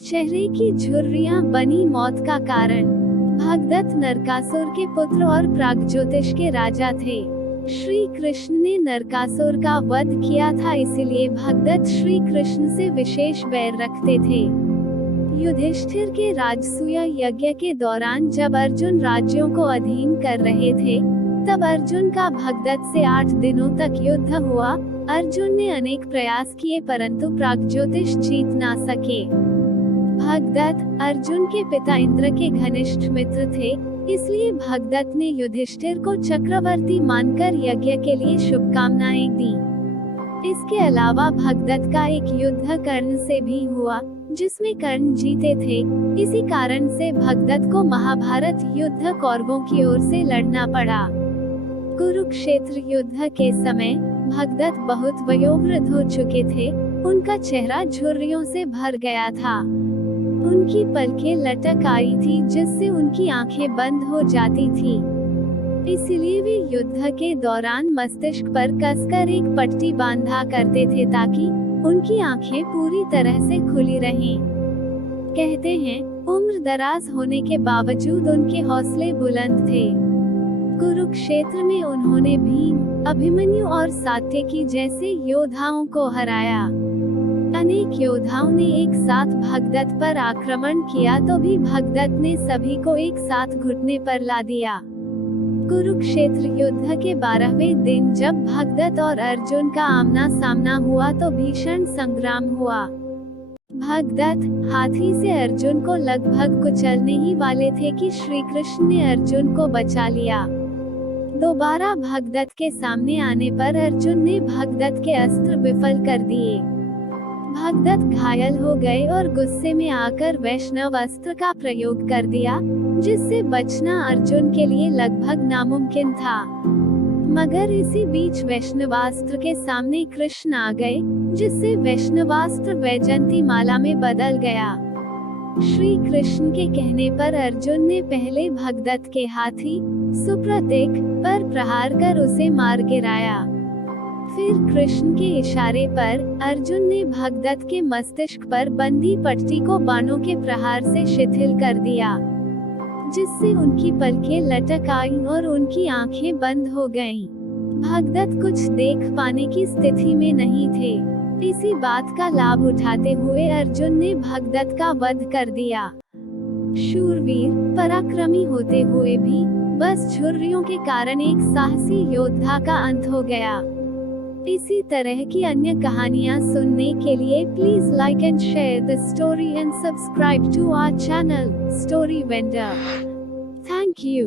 चेहरे की झुर्रियां बनी मौत का कारण। भगदत्त नरकासुर के पुत्र और प्रागज्योतिष के राजा थे। श्री कृष्ण ने नरकासुर का वध किया था, इसलिए भगदत्त श्री कृष्ण से विशेष बैर रखते थे। युधिष्ठिर के राजसूय यज्ञ के दौरान जब अर्जुन राज्यों को अधीन कर रहे थे, तब अर्जुन का भगदत्त से 8 दिनों तक युद्ध हुआ। अर्जुन ने अनेक प्रयास किए परंतु प्रागज्योतिष जीत ना सके। भगदत्त अर्जुन के पिता इंद्र के घनिष्ठ मित्र थे, इसलिए भगदत्त ने युधिष्ठिर को चक्रवर्ती मानकर यज्ञ के लिए शुभकामनाएं दी। इसके अलावा भगदत्त का एक युद्ध कर्ण से भी हुआ, जिसमें कर्ण जीते थे। इसी कारण से भगदत्त को महाभारत युद्ध कौरवों की ओर से लड़ना पड़ा। कुरुक्षेत्र युद्ध के समय भगदत्त बहुत वयोवृद्ध हो चुके थे। उनका चेहरा झुर्रियों से भर गया था। उनकी पलकें लटक आई थी, जिससे उनकी आंखें बंद हो जाती थी। इसलिए वे युद्ध के दौरान मस्तिष्क पर कसकर एक पट्टी बांधा करते थे ताकि उनकी आंखें पूरी तरह से खुली रहें। कहते हैं, उम्र दराज होने के बावजूद उनके हौसले बुलंद थे। कुरुक्षेत्र में उन्होंने भीम, अभिमन्यु और सात्यकी जैसे योद्धाओं को हराया। अनेक योद्धाओं ने एक साथ भगदत्त पर आक्रमण किया तो भी भगदत्त ने सभी को एक साथ घुटने पर ला दिया। कुरुक्षेत्र युद्ध के 12वें दिन जब भगदत्त और अर्जुन का आमना सामना हुआ तो भीषण संग्राम हुआ। भगदत्त हाथी से अर्जुन को लगभग कुचलने ही वाले थे कि श्री कृष्ण ने अर्जुन को बचा लिया। दोबारा भगदत्त के सामने आने पर अर्जुन ने भगदत्त के अस्त्र विफल कर दिए। भगदत्त घायल हो गए और गुस्से में आकर वैष्णव अस्त्र का प्रयोग कर दिया, जिससे बचना अर्जुन के लिए लगभग नामुमकिन था। मगर इसी बीच वैष्णवास्त्र के सामने कृष्ण आ गए, जिससे वैष्णवास्त्र वैजयंती माला में बदल गया। श्री कृष्ण के कहने पर अर्जुन ने पहले भगदत्त के हाथी सुप्रतीक पर प्रहार कर उसे मार गिराया। फिर कृष्ण के इशारे पर अर्जुन ने भगदत्त के मस्तिष्क पर बंधी पट्टी को बाणों के प्रहार से शिथिल कर दिया, जिससे उनकी पलकें लटक आईं और उनकी आंखें बंद हो गईं। भगदत्त कुछ देख पाने की स्थिति में नहीं थे। इसी बात का लाभ उठाते हुए अर्जुन ने भगदत्त का वध कर दिया। शूरवीर पराक्रमी होते हुए भी बस झुर्रियों के कारण एक साहसी योद्धा का अंत हो गया। इसी तरह की अन्य कहानियाँ सुनने के लिए please like and share the story and subscribe to our channel story vendor. Thank you.